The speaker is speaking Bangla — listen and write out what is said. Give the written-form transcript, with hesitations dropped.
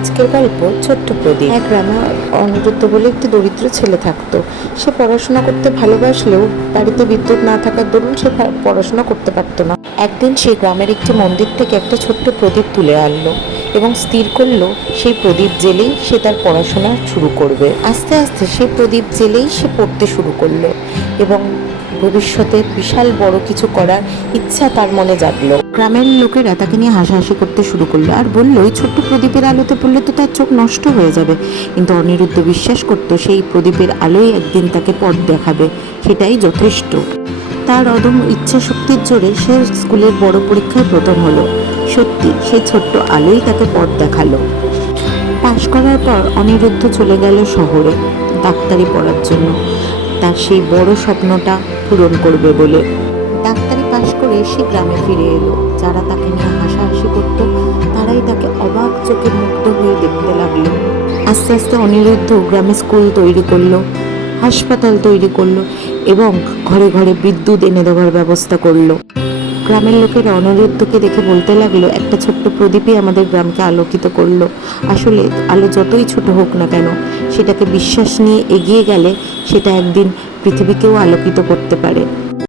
আজকের গল্প ছোট্ট প্রদীপ। এক গ্রামে অনিরুদ্ধ বলে একটি দরিদ্র ছেলে থাকতো। সে পড়াশোনা করতে ভালোবাসলেও বাড়িতে বিদ্যুৎ না থাকার দরুন সে পড়াশোনা করতে পারতো না। একদিন সে গ্রামের একটি মন্দির থেকে একটা ছোট্ট প্রদীপ তুলে আনলো এবং স্থির করলো সেই প্রদীপ জ্বেলেই সে তার পড়াশোনা শুরু করবে। আস্তে আস্তে সেই প্রদীপ জ্বেলেই সে পড়তে শুরু করলো এবং ভবিষ্যতে বিশাল বড় কিছু করার ইচ্ছা তার মনে জাগলো। গ্রামের লোকেরা তাকে নিয়ে হাসাহাসি করতে শুরু করলো আর বললো, এই ছোট্ট প্রদীপের আলোতে পড়লে তো তার চোখ নষ্ট হয়ে যাবে। কিন্তু অনিরুদ্ধ বিশ্বাস করতো সেই প্রদীপের আলোই একদিন তাকে পথ দেখাবে, সেটাই যথেষ্ট। তার অদম্য ইচ্ছা শক্তির জোরে সে স্কুলের বড় পরীক্ষায় প্রথম হলো। সত্যি সেই ছোট্ট আলোই তাকে পথ দেখালো। পাশ করার পর অনিরুদ্ধ চলে গেল শহরে ডাক্তারি পড়ার জন্য, তার সেই বড় স্বপ্নটা পূরণ করবে বলে। ডাক্তারি পাশ করে সে গ্রামে ফিরে এলো। যারা তাকে নিয়ে হাসাহাসি করত তারাই তাকে অবাক চোখে মুগ্ধ হয়ে দেখতে লাগলো। আস্তে আস্তে অনিরুদ্ধ গ্রামে স্কুল তৈরি করলো, হাসপাতাল তৈরি করলো এবং ঘরে ঘরে বিদ্যুৎ এনে দেওয়ার ব্যবস্থা করলো। গ্রামের লোকেরা অনিরুদ্ধকে দেখে বলতে লাগলো, একটা ছোট্ট প্রদীপই আমাদের গ্রামকে আলোকিত করলো। আসলে আলো যতই ছোট হোক না কেন, সেটাকে বিশ্বাস নিয়ে এগিয়ে গেলে সেটা একদিন পৃথিবীকেও আলোকিত করতে পারে।